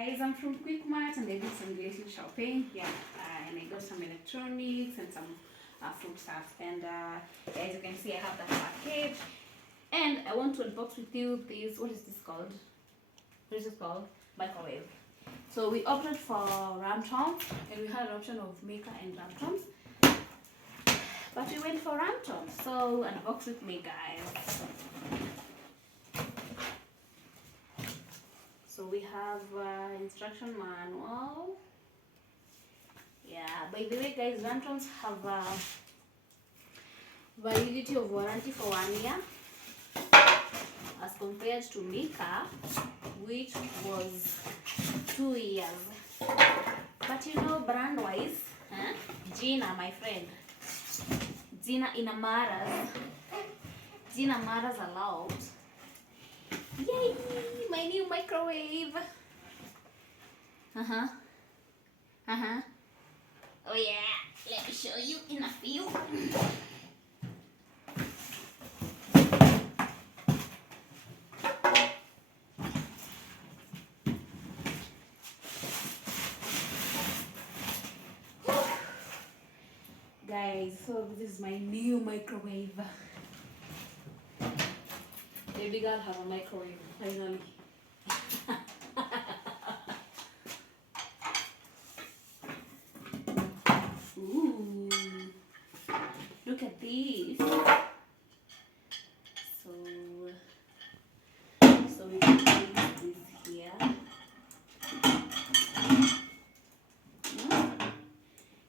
Guys, I'm from Quick Mart and I did some little shopping. Yeah, and I got some electronics and some food stuff. And as you can see, I have that package. And I want to unbox with you this. What is this called? What is it called? Microwave. So we opted for ram toms, and we had an option of Maker and ram toms. But we went for ram toms. So unbox with me, guys. So we have instruction manual. Yeah, by the way, guys, ram toms have validity of warranty for 1 year, as compared to Mika, which was 2 years. But you know, brand wise, Gina, my friend, Gina inamaras. Gina matters a lot. Yay! My new microwave. Oh yeah, let me show you in a few. Guys, so this is my new microwave. Baby girl have a microwave, finally. Ooh, look at this. So we can place this here.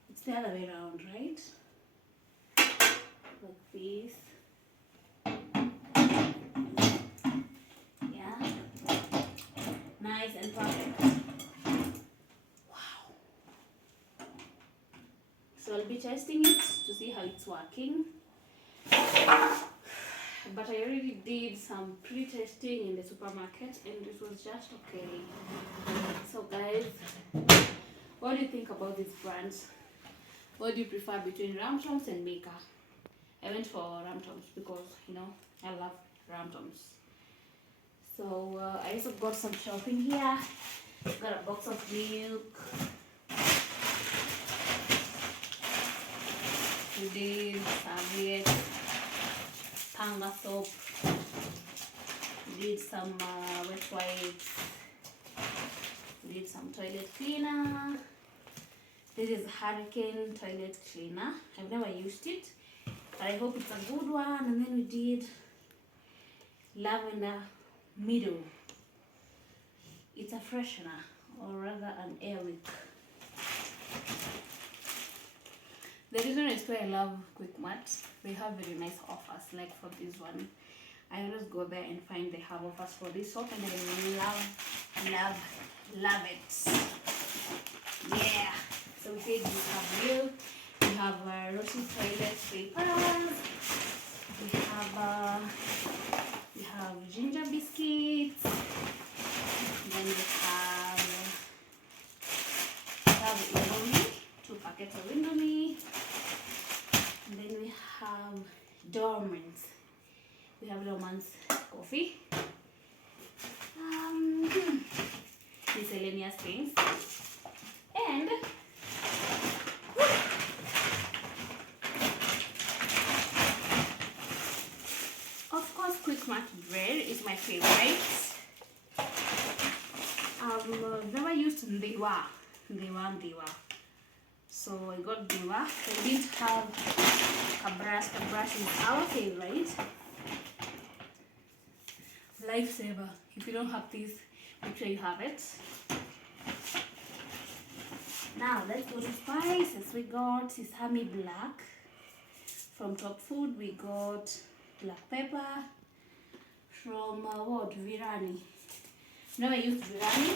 It's the other way around, right? Like this. Nice and perfect. Wow. So I'll be testing it to see how it's working. But I already did some pre-testing in the supermarket and it was just okay. So guys, what do you think about these brands? What do you prefer between ram toms and Maker? I went for ram toms because, you know, I love ram toms. So I also got some shopping here. Got a box of milk. We did serviette, panga soap. We did some wet wipes. We did some toilet cleaner. This is Hurricane toilet cleaner. I've never used it, but I hope it's a good one. And then we did lavender middle. It's a freshener, or rather an air wick. The reason is why I love Quick Mart. They have very nice offers. Like for this one, I always go there and find they have offers for this soap, and I love it. Yeah. So we said we have milk, we have rosy toilet papers, we have ginger biscuits, then we have Indomie, 2 packets of Indomie, and then we have Dormans. We have Dormans coffee, miscellaneous things, and of course, Quick Mart bread is my favorite. I've never used Ndewa. So I got Ndewa. I didn't have Kabras. Kabras is our favorite. Lifesaver. If you don't have this, make sure you have it. Now let's go to spices. We got sesame black. From Top Food we got black pepper. From what? Virani. Never used Virani.